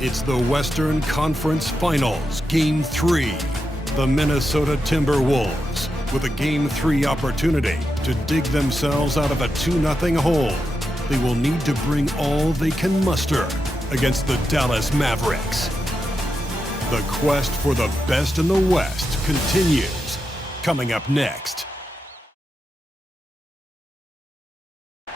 It's the Western Conference Finals, Game 3. The Minnesota Timberwolves, with a Game 3 opportunity to dig themselves out of a 2-0 hole. They will need to bring all they can muster against the Dallas Mavericks. The quest for the best in the West continues. Coming up next.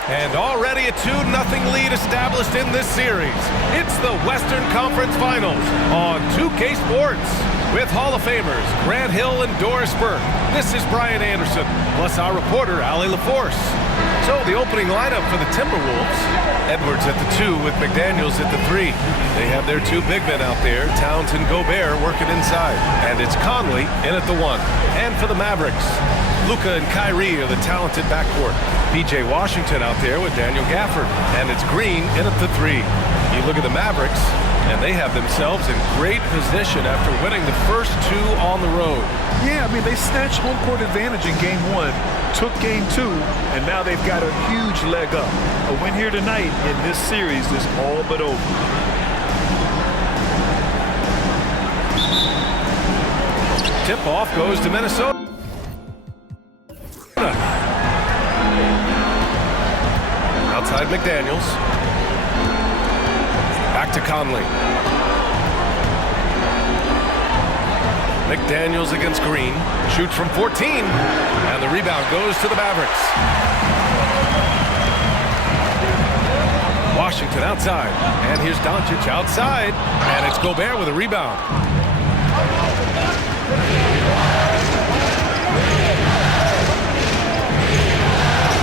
And already a 2-0 lead established in this series. It's the Western Conference Finals on 2K Sports. With Hall of Famers Grant Hill and Doris Burke, this is Brian Anderson, plus our reporter, Allie LaForce. So the opening lineup for the Timberwolves: Edwards at the 2 with McDaniels at the 3. They have their 2 big men out there, Towns and Gobert, working inside. And it's Conley in at the 1. And for the Mavericks, Luka and Kyrie are the talented backcourt. P.J. Washington out there with Daniel Gafford. And it's Green in at the 3. You look at the Mavericks, and they have themselves in great position after winning the first 2 on the road. Yeah, I mean, they snatched home court advantage in Game 1, took Game 2, and now they've got a huge leg up. A win here tonight in this series is all but over. Tip-off goes to Minnesota. Outside McDaniels. Back to Conley. McDaniels against Green. Shoots from 14. And the rebound goes to the Mavericks. Washington outside. And here's Doncic outside. And it's Gobert with a rebound.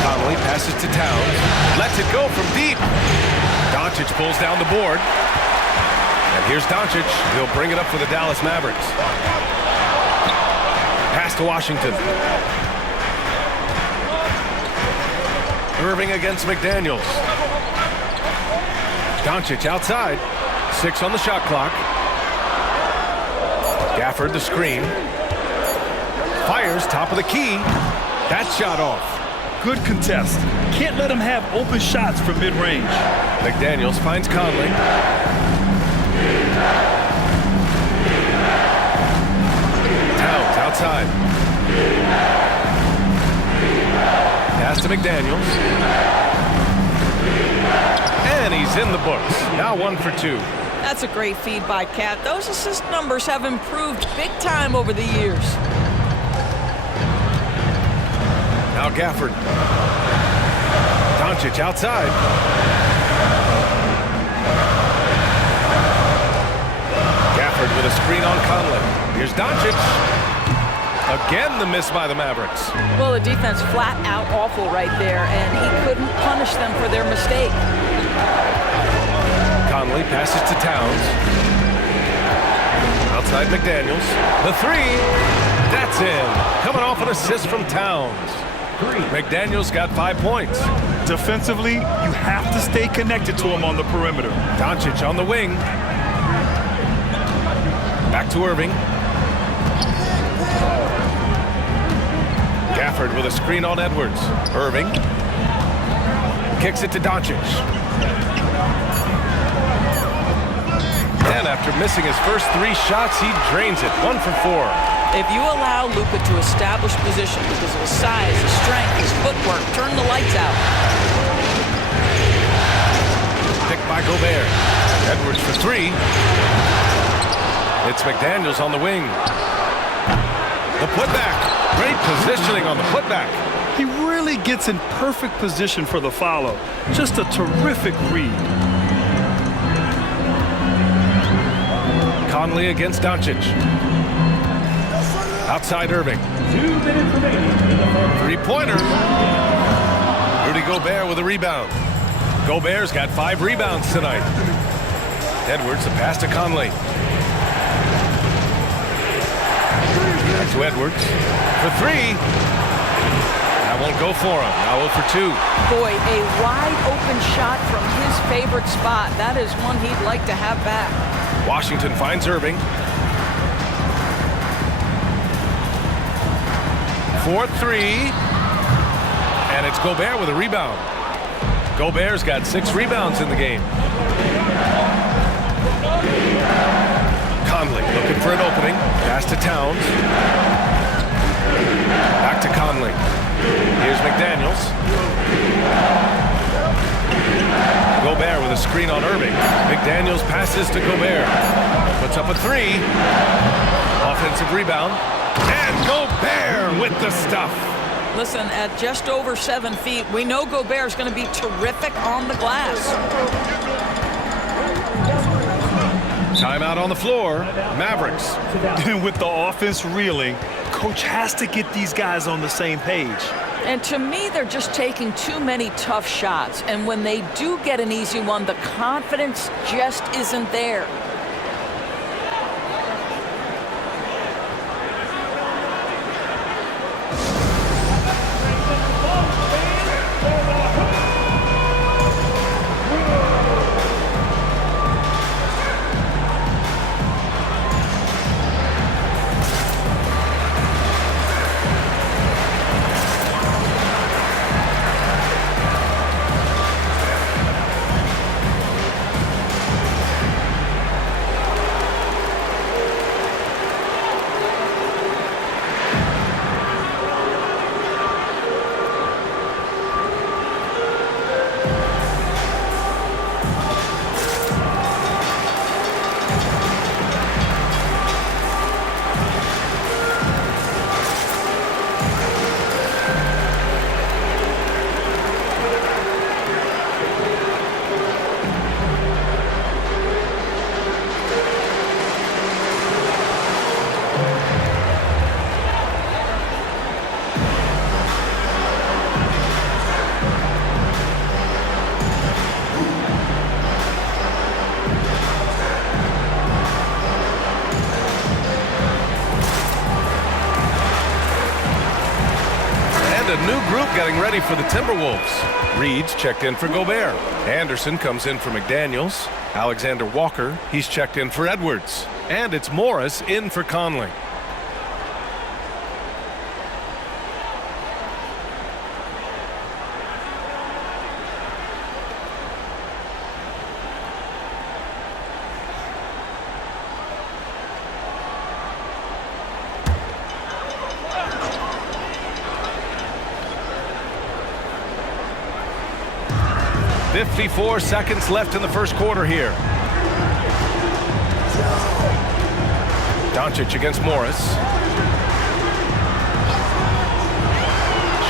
Conley passes to Towns. Lets it go from deep. Doncic pulls down the board. And here's Doncic. He'll bring it up for the Dallas Mavericks. Pass to Washington. Irving against McDaniels. Doncic outside. 6 on the shot clock. Gafford the screen. Fires top of the key. That shot off. Good contest. Can't let him have open shots from mid-range. McDaniels finds Conley. Towns outside. Pass to McDaniels. And he's in the books. Now 1 for 2. That's a great feed by Cat. Those assist numbers have improved big time over the years. Now Gafford. Doncic outside. Gafford with a screen on Conley. Here's Doncic. Again the miss by the Mavericks. Well, the defense flat out awful right there, and he couldn't punish them for their mistake. Conley passes to Towns. Outside McDaniels. The 3. That's in. Coming off an assist from Towns. McDaniels got 5 points. Defensively, you have to stay connected to him on the perimeter. Doncic on the wing. Back to Irving. Gafford with a screen on Edwards. Irving kicks it to Doncic. And after missing his first 3 shots, he drains it. 1 for 4. If you allow Luka to establish position because of his size, his strength, his footwork, turn the lights out. Picked by Gobert. Edwards for 3. It's McDaniels on the wing. The putback. Great positioning on the putback. He really gets in perfect position for the follow. Just a terrific read. Conley against Doncic. Outside Irving. 3-pointer. Rudy Gobert with a rebound. Gobert's got 5 rebounds tonight. Edwards, a pass to Conley. Back to Edwards for 3. That won't go for him. Now 0 for 2. Boy, a wide open shot from his favorite spot. That is one he'd like to have back. Washington finds Irving. 4-3. And it's Gobert with a rebound. Gobert's got 6 rebounds in the game. for an opening. Pass to Towns. Back to Conley. Here's McDaniels. Gobert with a screen on Irving. McDaniels passes to Gobert. Puts up a three. Offensive rebound. And Gobert with the stuff. Listen, at just over 7 feet, we know Gobert is going to be terrific on the glass. Timeout on the floor. Mavericks. With the offense reeling, coach has to get these guys on the same page. And to me, they're just taking too many tough shots. And when they do get an easy one, the confidence just isn't there. A new group getting ready for the Timberwolves. Reed's checked in for Gobert. Anderson comes in for McDaniels. Alexander Walker, he's checked in for Edwards. And it's Morris in for Conley. .54 seconds left in the first quarter here. Doncic against Morris.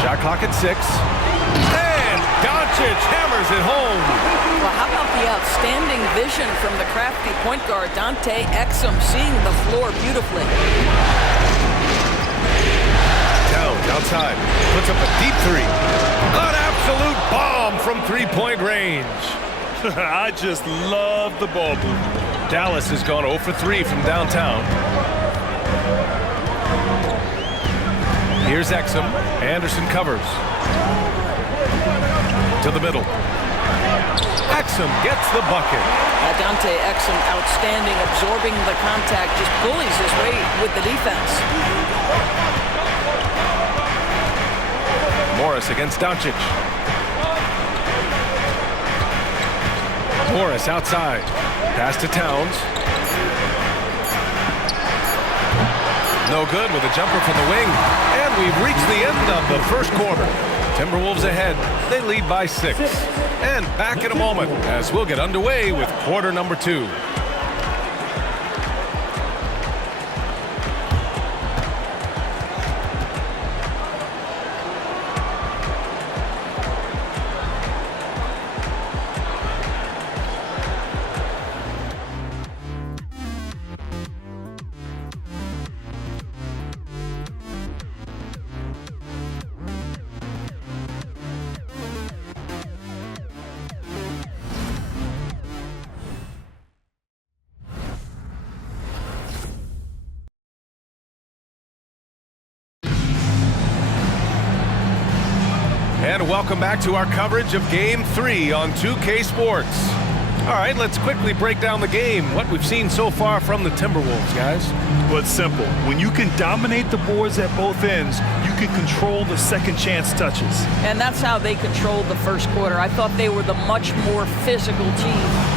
Shot clock at 6. And Doncic hammers it home. Well, how about the outstanding vision from the crafty point guard, Dante Exum, seeing the floor beautifully. Towns outside. Puts up a deep three. An absolute bomb from three-point range. I just love the ball movement. Dallas has gone 0 for 3 from downtown. Here's Exum. Anderson covers. To the middle. Exum gets the bucket. Dante Exum, outstanding, absorbing the contact, just bullies his way with the defense. Morris against Doncic. Morris outside. Pass to Towns. No good with a jumper from the wing. And we've reached the end of the first quarter. Timberwolves ahead. They lead by 6. And back in a moment as we'll get underway with quarter number 2. And welcome back to our coverage of Game 3 on 2K Sports. All right, let's quickly break down the game, what we've seen so far from the Timberwolves, guys. Well, it's simple. When you can dominate the boards at both ends, you can control the second chance touches. And that's how they controlled the first quarter. I thought they were the much more physical team.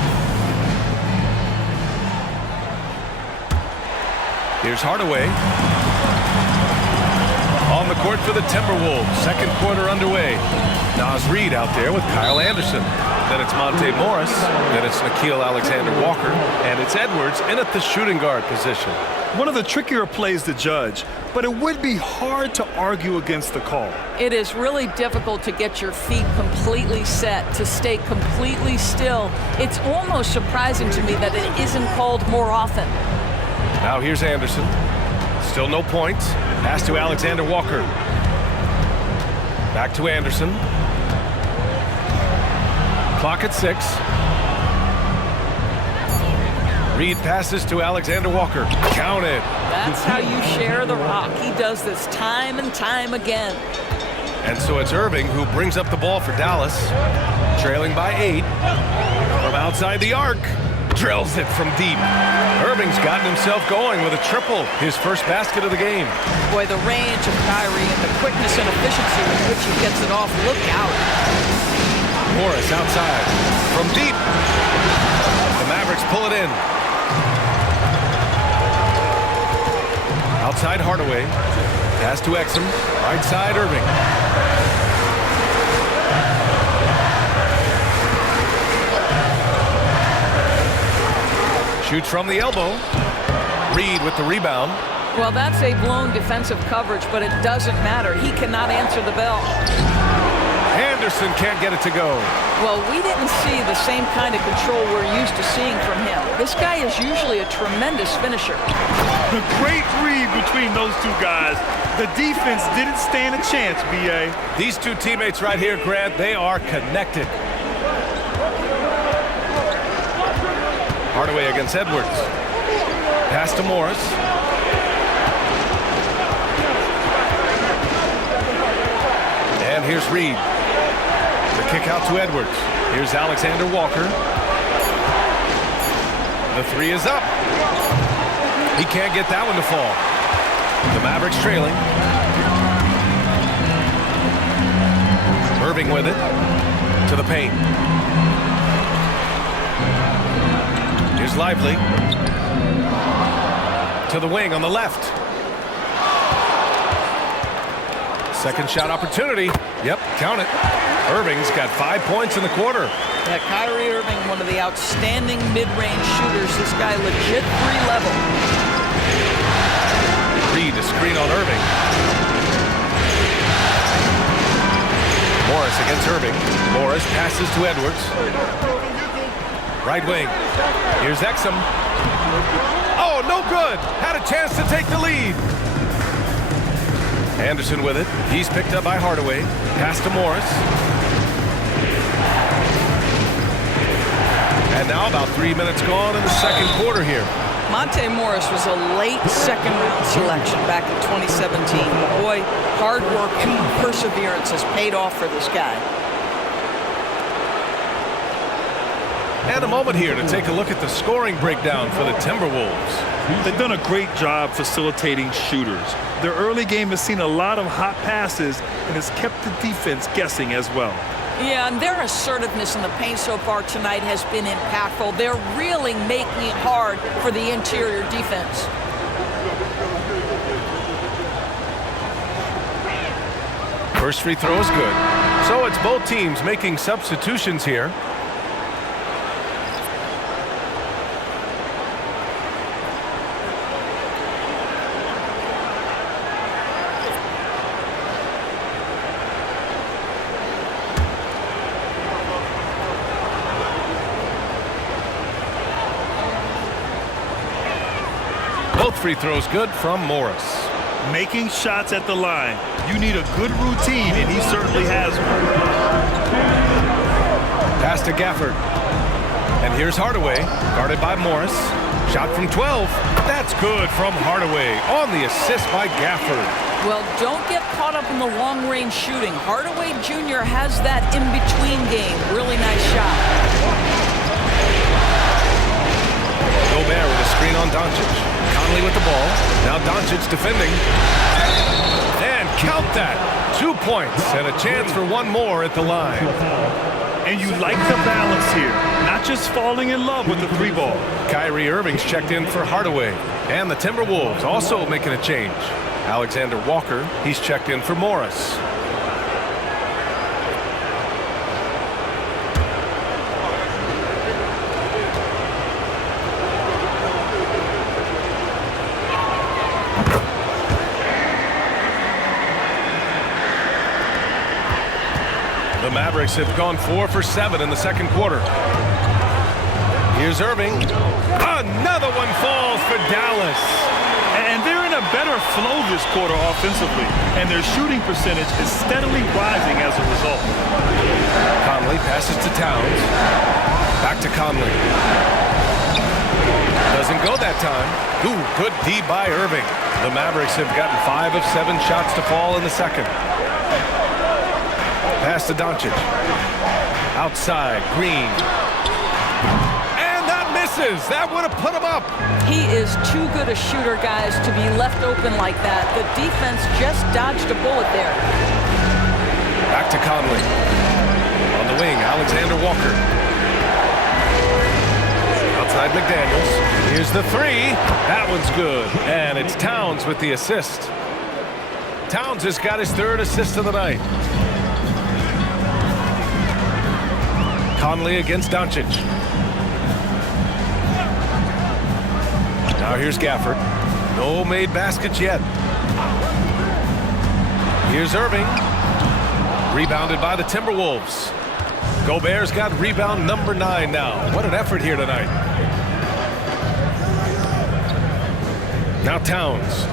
Here's Hardaway. On the court for the Timberwolves. Second quarter underway. Naz Reid out there with Kyle Anderson. Then it's Monte Morris. Then it's Nickeil Alexander-Walker. And it's Edwards in at the shooting guard position. One of the trickier plays to judge, but it would be hard to argue against the call. It is really difficult to get your feet completely set, to stay completely still. It's almost surprising to me that it isn't called more often. Now here's Anderson. Still no points. Pass to Alexander-Walker. Back to Anderson. Clock at 6. Reid passes to Alexander-Walker. Counted. That's how you share the rock. He does this time and time again. And so it's Irving who brings up the ball for Dallas. Trailing by 8. From outside the arc. Drills it from deep. Irving's gotten himself going with a triple. His first basket of the game. Boy, the range of Kyrie and the quickness and efficiency with which he gets it off. Look out. Morris outside. From deep. The Mavericks pull it in. Outside Hardaway. Pass to Exum. Right side Irving. Shoots from the elbow. Reid with the rebound. Well, that's a blown defensive coverage, but it doesn't matter. He cannot answer the bell. Anderson can't get it to go. Well, we didn't see the same kind of control we're used to seeing from him. This guy is usually a tremendous finisher. The great read between those two guys. The defense didn't stand a chance, B.A. These two teammates right here, Grant, they are connected. Hardaway against Edwards. Pass to Morris. And here's Reid. The kick out to Edwards. Here's Alexander-Walker. The three is up. He can't get that one to fall. The Mavericks trailing. Irving with it. To the paint. Here's Lively. To the wing on the left. Second shot opportunity. Yep, count it. Irving's got 5 points in the quarter. Yeah, Kyrie Irving, one of the outstanding mid-range shooters. This guy legit 3-level. Reid a screen on Irving. Morris against Irving. Morris passes to Edwards. Right wing. Here's Exum. Oh, no good. Had a chance to take the lead. Anderson with it. He's picked up by Hardaway. Pass to Morris. And now about 3 minutes gone in the second quarter here. Monte Morris was a late second-round selection back in 2017. Boy, hard work and perseverance has paid off for this guy. And a moment here to take a look at the scoring breakdown for the Timberwolves. They've done a great job facilitating shooters. Their early game has seen a lot of hot passes and has kept the defense guessing as well. Yeah, and their assertiveness in the paint so far tonight has been impactful. They're really making it hard for the interior defense. First free throw is good. So it's both teams making substitutions here. Both free throws good from Morris. Making shots at the line. You need a good routine, and he certainly has one. Pass to Gafford. And here's Hardaway, guarded by Morris. Shot from 12. That's good from Hardaway on the assist by Gafford. Well, don't get caught up in the long-range shooting. Hardaway Jr. has that in-between game. Really nice shot. Gobert with a screen on Doncic. Conley with the ball. Now Doncic defending. And Count that. 2 points and a chance for one more at the line. And you like the balance here. Not just falling in love with the 3-ball. Kyrie Irving's checked in for Hardaway. And the Timberwolves also making a change. Alexander Walker, he's checked in for Morris. The Mavericks have gone 4 for 7 in the second quarter. Here's Irving. Another one falls for Dallas. And they're in a better flow this quarter offensively. And their shooting percentage is steadily rising as a result. Conley passes to Towns. Back to Conley. Doesn't go that time. Ooh, good D by Irving. The Mavericks have gotten 5 of 7 shots to fall in the second. Pass to Doncic. Outside, Green. And that misses. That would have put him up. He is too good a shooter, guys, to be left open like that. The defense just dodged a bullet there. Back to Conley. On the wing, Alexander Walker. Outside McDaniels. Here's the 3. That one's good. And it's Towns with the assist. Towns has got his 3rd assist of the night. Conley against Doncic. Now here's Gafford. No made baskets yet. Here's Irving. Rebounded by the Timberwolves. Gobert's got rebound number 9 now. What an effort here tonight. Now Towns.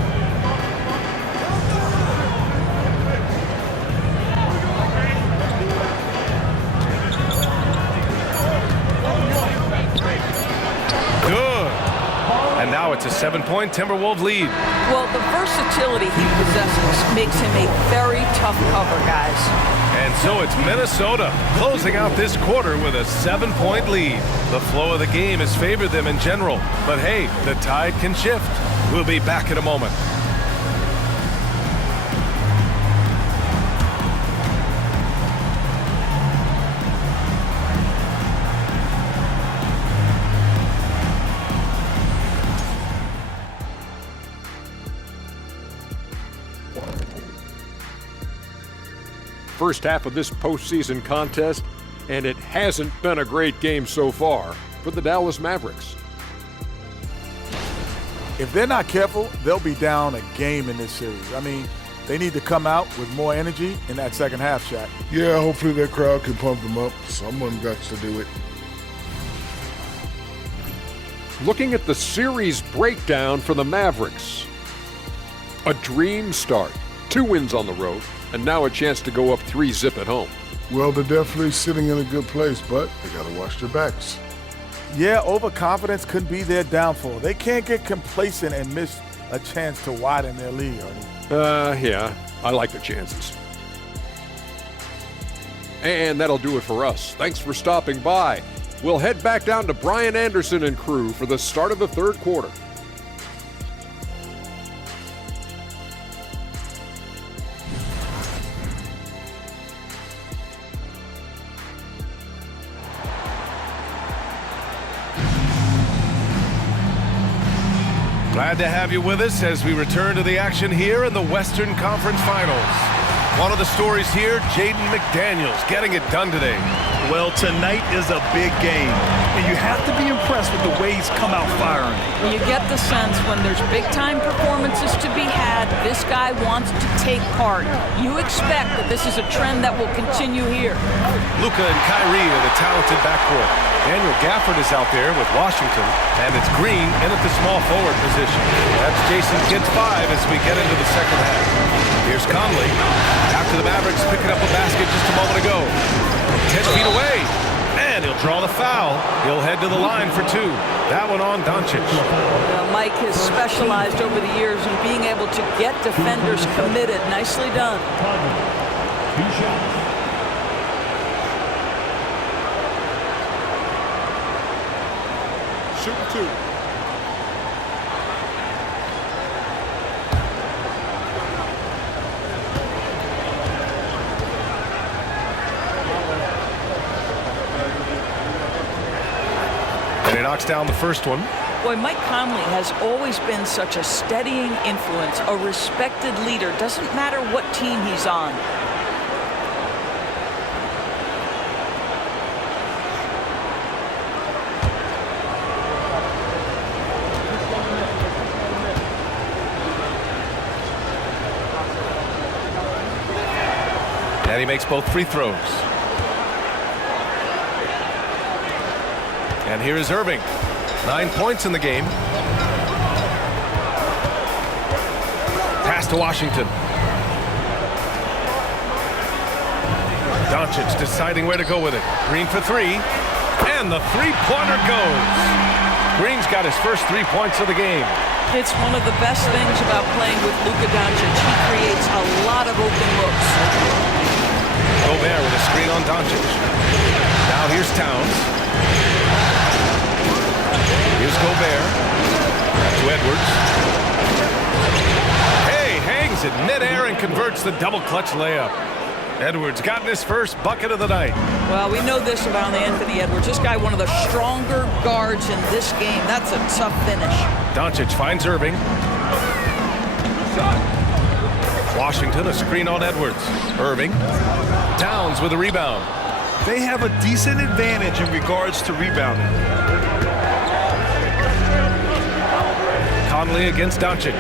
And now it's a 7-point Timberwolves lead. Well, the versatility he possesses makes him a very tough cover, guys. And so it's Minnesota closing out this quarter with a 7-point lead. The flow of the game has favored them in general. But hey, the tide can shift. We'll be back in a moment. First half of this postseason contest, and it hasn't been a great game so far for the Dallas Mavericks. If they're not careful, they'll be down a game in this series. I mean, they need to come out with more energy in that second half, Shaq. Yeah, hopefully that crowd can pump them up. Someone got to do it. Looking at the series breakdown for the Mavericks. A dream start. 2 wins on the road, and now a chance to go up 3-0 at home. Well, they're definitely sitting in a good place, but they got to watch their backs. Yeah, overconfidence could be their downfall. They can't get complacent and miss a chance to widen their lead, Ernie. Yeah, I like the chances. And that'll do it for us. Thanks for stopping by. We'll head back down to Brian Anderson and crew for the start of the third quarter. Glad to have you with us as we return to the action here in the Western Conference Finals. One of the stories here, Jaden McDaniels getting it done today. Well, tonight is a big game, and you have to be impressed with the way he's come out firing. You get the sense when there's big-time performances to be had, this guy wants to take part. You expect that this is a trend that will continue here. Luka and Kyrie are the talented backcourt. Daniel Gafford is out there with Washington, and it's Green in at the small forward position. That's Jason Kidd's 5 as we get into the second half. Here's Conley. After the Mavericks picking up a basket just a moment ago. 10 feet away, and he'll draw the foul. He'll head to the line for 2. That one on Doncic. Mike has specialized over the years in being able to get defenders committed. Nicely done. Shooting 2. And he knocks down the first one. Boy, Mike Conley has always been such a steadying influence, a respected leader. Doesn't matter what team he's on. And he makes both free throws. And here is Irving. 9 points in the game. Pass to Washington. Doncic deciding where to go with it. Green for three. And the three-pointer goes. Green's got his first 3 points of the game. It's one of the best things about playing with Luka Doncic. He creates a lot of open looks. Gobert with a screen on Doncic. Now here's Towns. Here's Gobert. To Edwards. Hey, hangs in midair and converts the double clutch layup. Edwards gotten his first bucket of the night. Well, we know this about Anthony Edwards. This guy, one of the stronger guards in this game. That's a tough finish. Doncic finds Irving. Washington, a screen on Edwards. Irving. Towns with a rebound. They have a decent advantage in regards to rebounding. Conley against Doncic.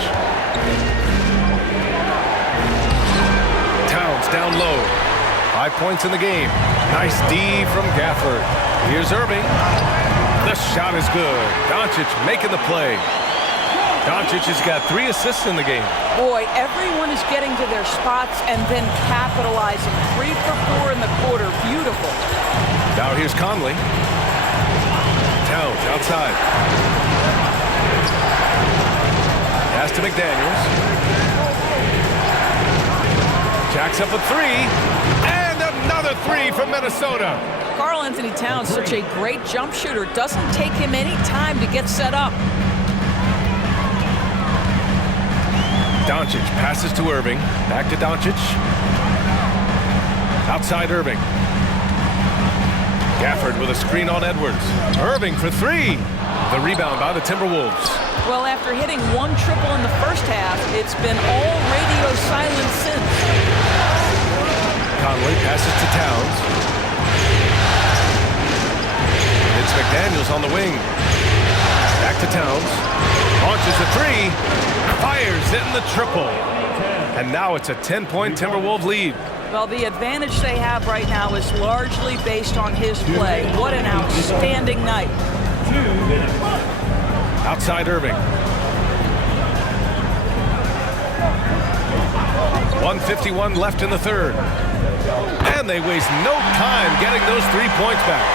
Towns down low. 5 points in the game. Nice D from Gafford. Here's Irving. The shot is good. Doncic making the play. Doncic has got 3 assists in the game. Boy, everyone is getting to their spots and then capitalizing. 3 for 4 in the quarter. Beautiful. Now here's Conley. Towns outside. Pass to McDaniels. Jacks up a 3. And another 3 from Minnesota. Karl Anthony Towns, such a great jump shooter. Doesn't take him any time to get set up. Doncic passes to Irving. Back to Doncic. Outside Irving. Gafford with a screen on Edwards. Irving for 3. The rebound by the Timberwolves. Well, after hitting 1 triple in the first half, it's been all radio silence since. Conley passes to Towns. It's McDaniels on the wing. Back to Towns. Launches a 3. Fires in the triple. And now it's a 10-point Timberwolves lead. Well, the advantage they have right now is largely based on his play. What an outstanding night. Outside Irving. 1:51 left in the third. And they waste no time getting those 3 points back.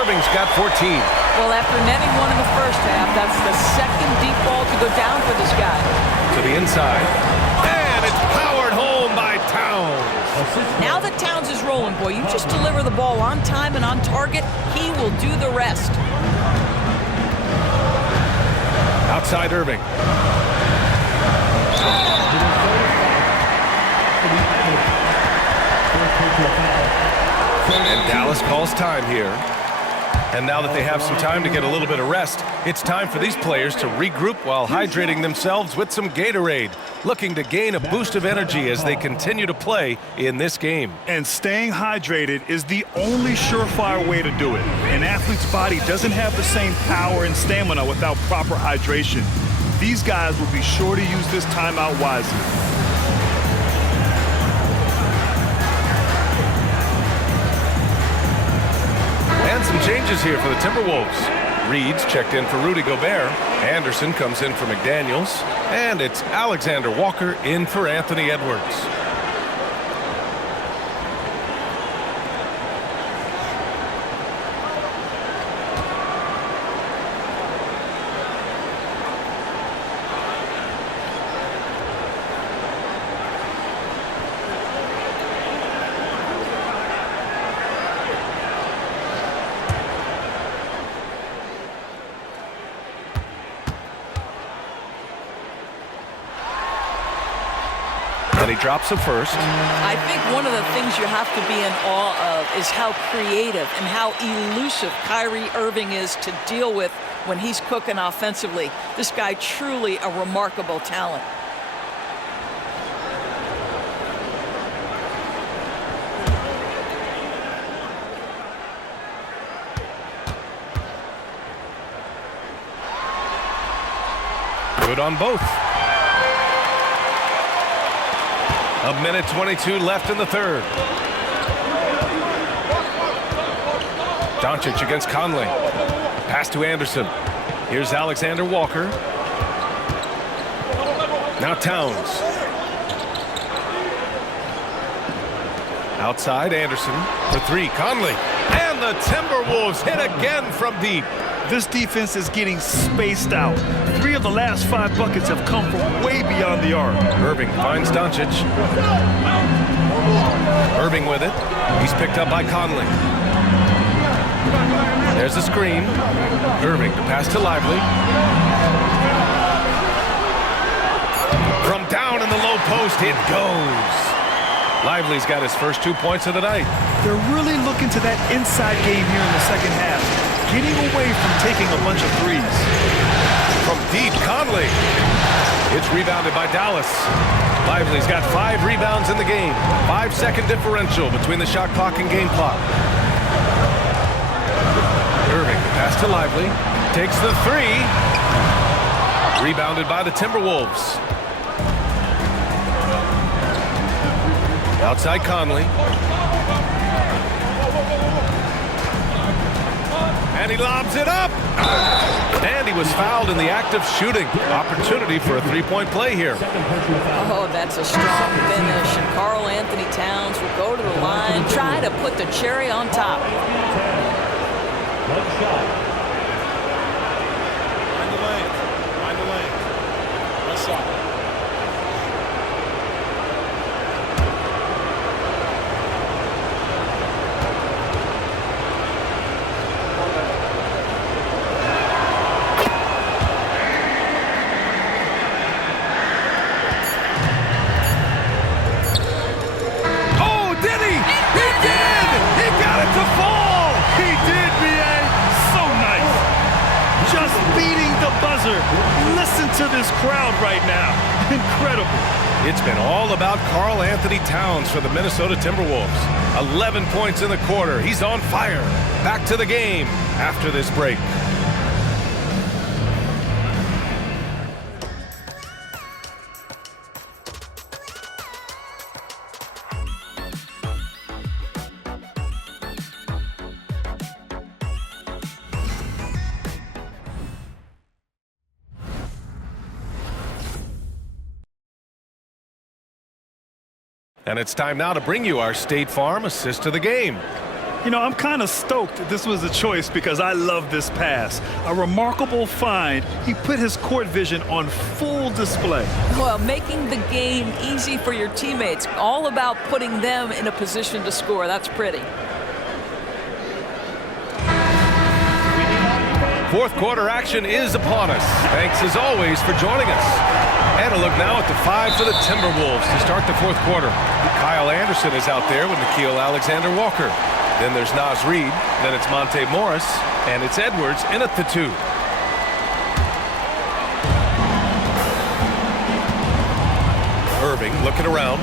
Irving's got 14. Well, after netting 1 in the first half, that's the second deep ball to go down for this guy. To the inside. And it's powered home by Towns. Now that Towns is rolling, boy, you just deliver the ball on time and on target, he will do the rest. Outside Irving. And Dallas calls time here. And now that they have some time to get a little bit of rest, it's time for these players to regroup while hydrating themselves with some Gatorade, looking to gain a boost of energy as they continue to play in this game. And staying hydrated is the only surefire way to do it. An athlete's body doesn't have the same power and stamina without proper hydration. These guys will be sure to use this timeout wisely. And some changes here for the Timberwolves. Reed's checked in for Rudy Gobert. Anderson comes in for McDaniels. And it's Alexander Walker in for Anthony Edwards. And he drops it first. I think one of the things you have to be in awe of is how creative and how elusive Kyrie Irving is to deal with when he's cooking offensively. This guy truly a remarkable talent. Good on both. A minute 22 left in the third. Doncic against Conley. Pass to Anderson. Here's Alexander Walker. Now Towns. Outside, Anderson for three. Conley. And the Timberwolves hit again from deep. This defense is getting spaced out. 3 of the last 5 buckets have come from way beyond the arc. Irving finds Doncic. Irving with it. He's picked up by Conley. There's a screen. Irving to pass to Lively. From down in the low post, it goes. Lively's got his first 2 points of the night. They're really looking to that inside game here in the second half, getting away from taking a bunch of threes. From deep, Conley. It's rebounded by Dallas. Lively's got 5 rebounds in the game. 5-second differential between the shot clock and game clock. Irving, pass to Lively. Takes the 3. Rebounded by the Timberwolves. Outside Conley. And he lobs it up. And he was fouled in the act of shooting. Opportunity for a 3-point play here. Oh, that's a strong finish. And Karl Anthony Towns will go to the line, try to put the cherry on top. Find the lane. Find the lane. Left side. Listen to this crowd right now. Incredible. It's been all about Karl Anthony Towns for the Minnesota Timberwolves. 11 points in the quarter. He's on fire. Back to the game after this break. And it's time now to bring you our State Farm assist of the game. You know, I'm kind of stoked that this was a choice because I love this pass. A remarkable find. He put his court vision on full display. Well, making the game easy for your teammates. All about putting them in a position to score. That's pretty. Fourth quarter action is upon us. Thanks as always for joining us. And a look now at the 5 for the Timberwolves to start the fourth quarter. Kyle Anderson is out there with Nickeil Alexander-Walker. Then there's Naz Reid. Then it's Monte Morris. And it's Edwards in at the 2. Irving looking around.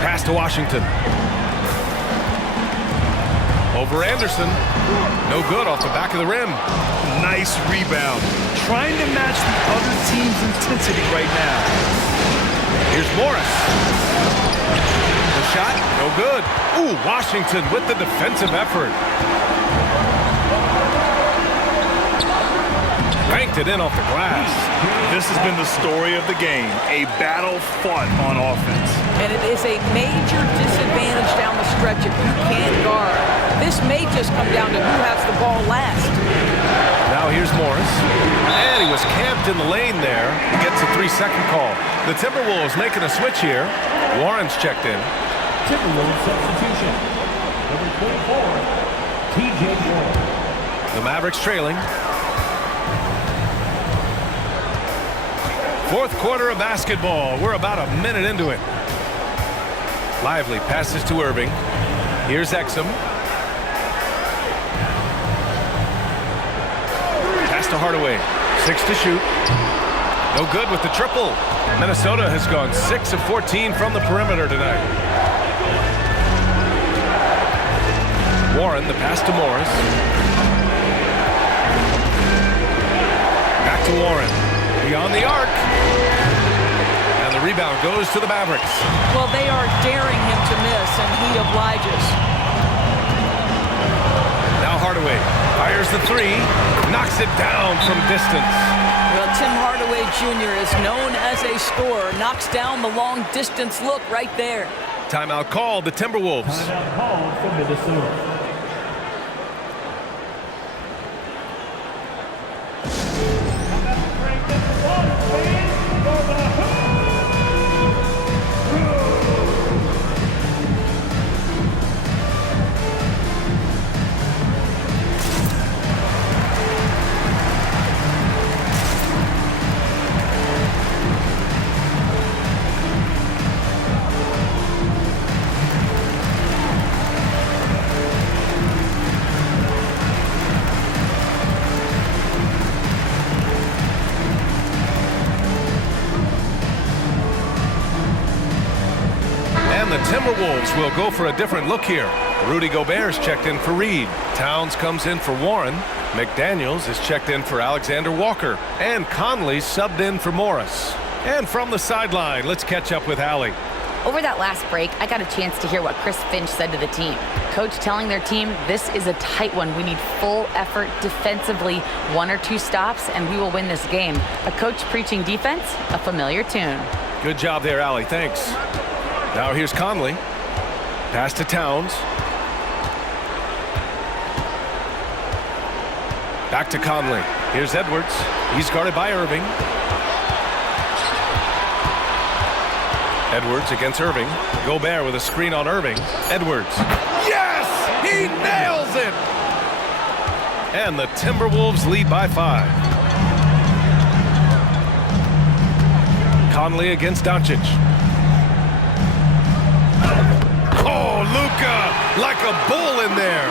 Pass to Washington. Over Anderson. No good off the back of the rim. Nice rebound. Trying to match the other team's intensity right now. Here's Morris. The shot, no good. Ooh, Washington with the defensive effort. Banked it in off the glass. This has been the story of the game. A battle fought on offense. And it is a major disadvantage down the stretch if you can't guard. This may just come down to who has the ball last. Now here's Morris. And he was camped in the lane there. He gets a 3-second call. The Timberwolves making a switch here. Warren's checked in. Timberwolves substitution. Number 24, TJ Warren. The Mavericks trailing. Fourth quarter of basketball. We're about a minute into it. Lively passes to Irving. Here's Exum. Pass to Hardaway. 6 to shoot. No good with the triple. Minnesota has gone 6 of 14 from the perimeter tonight. Warren, the pass to Morris. Back to Warren. Beyond the arc. And the rebound goes to the Mavericks. Well, they are daring him to miss, and he obliges. Now Hardaway fires the three. Knocks it down from distance. Well, Tim Hardaway Jr. is known as a scorer. Knocks down the long-distance look right there. Timeout called the Timberwolves. Timeout called for Minnesota. Timberwolves will go for a different look here. Rudy Gobert's checked in for Reed. Towns comes in for Warren. McDaniels is checked in for Alexander Walker. And Conley subbed in for Morris. And from the sideline, let's catch up with Allie. Over that last break, I got a chance to hear what Chris Finch said to the team. Coach telling their team, this is a tight one. We need full effort defensively, 1 or 2 stops, and we will win this game. A coach preaching defense, a familiar tune. Good job there, Allie. Thanks. Now here's Conley. Pass to Towns. Back to Conley. Here's Edwards. He's guarded by Irving. Edwards against Irving. Gobert with a screen on Irving. Edwards. Yes! He nails it! And the Timberwolves lead by 5. Conley against Doncic. Oh, Luka, like a bull in there.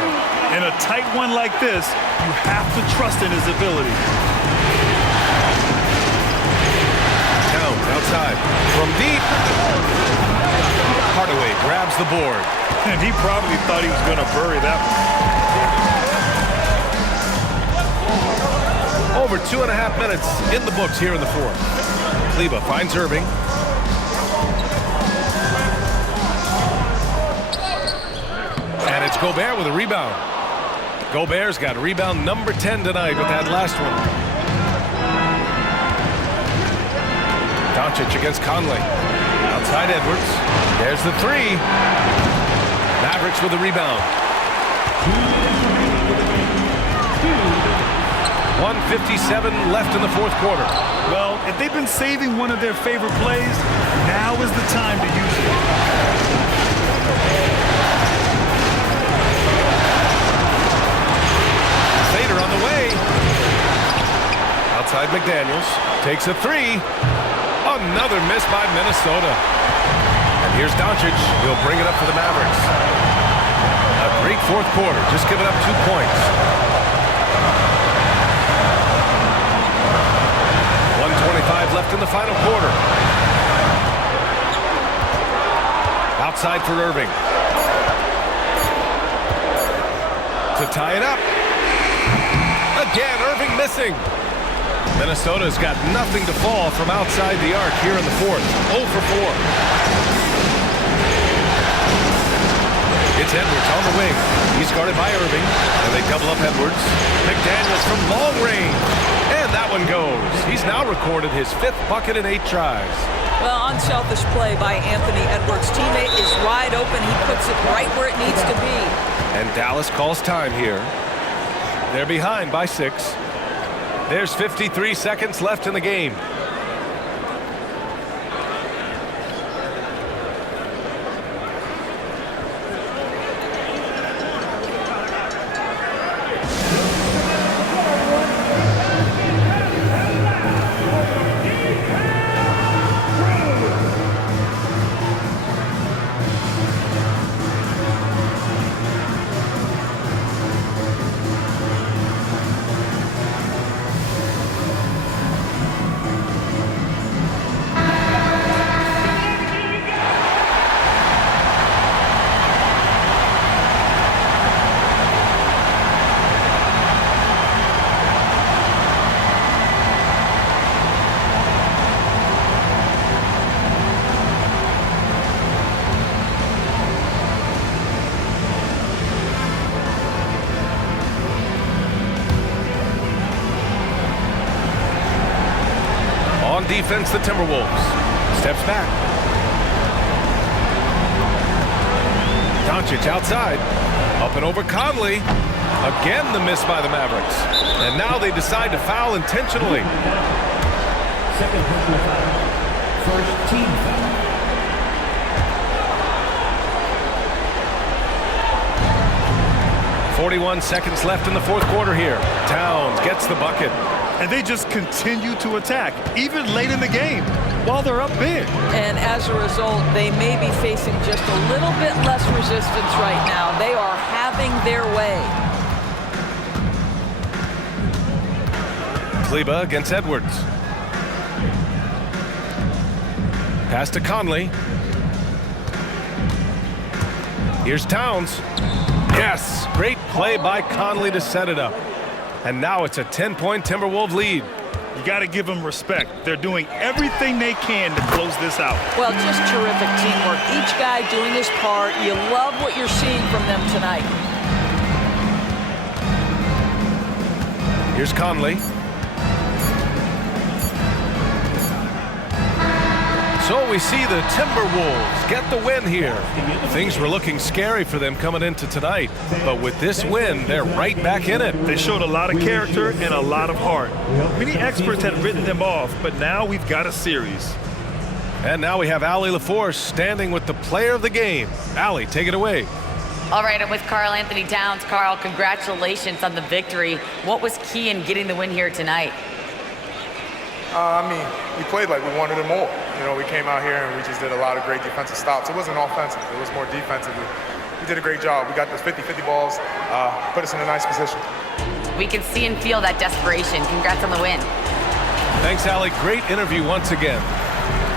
In a tight one like this, you have to trust in his ability. Towns outside from deep. Hardaway grabs the board. And he probably thought he was going to bury that one. Over 2.5 minutes in the books here in the fourth. Kleba finds Irving. And it's Gobert with a rebound. Gobert's got rebound number 10 tonight with that last one. Doncic against Conley. Outside Edwards. There's the 3. Mavericks with a rebound. 1:57 left in the fourth quarter. Well, if they've been saving one of their favorite plays, now is the time to use it. Sater on the way. Outside McDaniels. Takes a 3. Another miss by Minnesota. And here's Doncic. He'll bring it up for the Mavericks. A great fourth quarter. Just giving up 2 points. 1:25 left in the final quarter. Outside for Irving. To tie it up. Again, Irving missing. Minnesota's got nothing to fall from outside the arc here in the fourth. 0 for 4. It's Edwards on the wing. He's guarded by Irving. And they double up Edwards. McDaniels from long range. And that one goes. He's now recorded his 5th bucket in 8 tries. Well, unselfish play by Anthony Edwards. Teammate is wide open. He puts it right where it needs to be. And Dallas calls time here. They're behind by 6. There's 53 seconds left in the game. defense, the Timberwolves. Steps back. Doncic outside. Up and over Conley. Again, the miss by the Mavericks. And now they decide to foul intentionally. Second personal foul. First team foul. .41 seconds left in the fourth quarter here. Towns gets the bucket. And they just continue to attack, even late in the game, while they're up big. And as a result, they may be facing just a little bit less resistance right now. They are having their way. Kleber against Edwards. Pass to Conley. Here's Towns. Yes, great play by Conley to set it up. And now it's a 10-point Timberwolves lead. You got to give them respect. They're doing everything they can to close this out. Well, just terrific teamwork. Each guy doing his part. You love what you're seeing from them tonight. Here's Conley. So we see the Timberwolves get the win here. Things were looking scary for them coming into tonight, but with this win, they're right back in it. They showed a lot of character and a lot of heart. Many experts had written them off, but now we've got a series. And now we have Allie LaForce standing with the player of the game. Allie, take it away. All right, I'm with Karl Anthony Towns. Karl, congratulations on the victory. What was key in getting the win here tonight? We played like we wanted it more. You know, we came out here and we just did a lot of great defensive stops. It wasn't offensive. It was more defensive. We did a great job. We got those 50-50 balls, put us in a nice position. We can see and feel that desperation. Congrats on the win. Thanks, Allie. Great interview once again.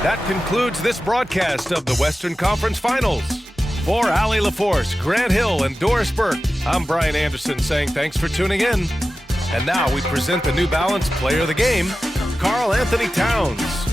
That concludes this broadcast of the Western Conference Finals. For Allie LaForce, Grant Hill, and Doris Burke, I'm Brian Anderson saying thanks for tuning in. And now we present the New Balance Player of the Game, Karl Anthony Towns.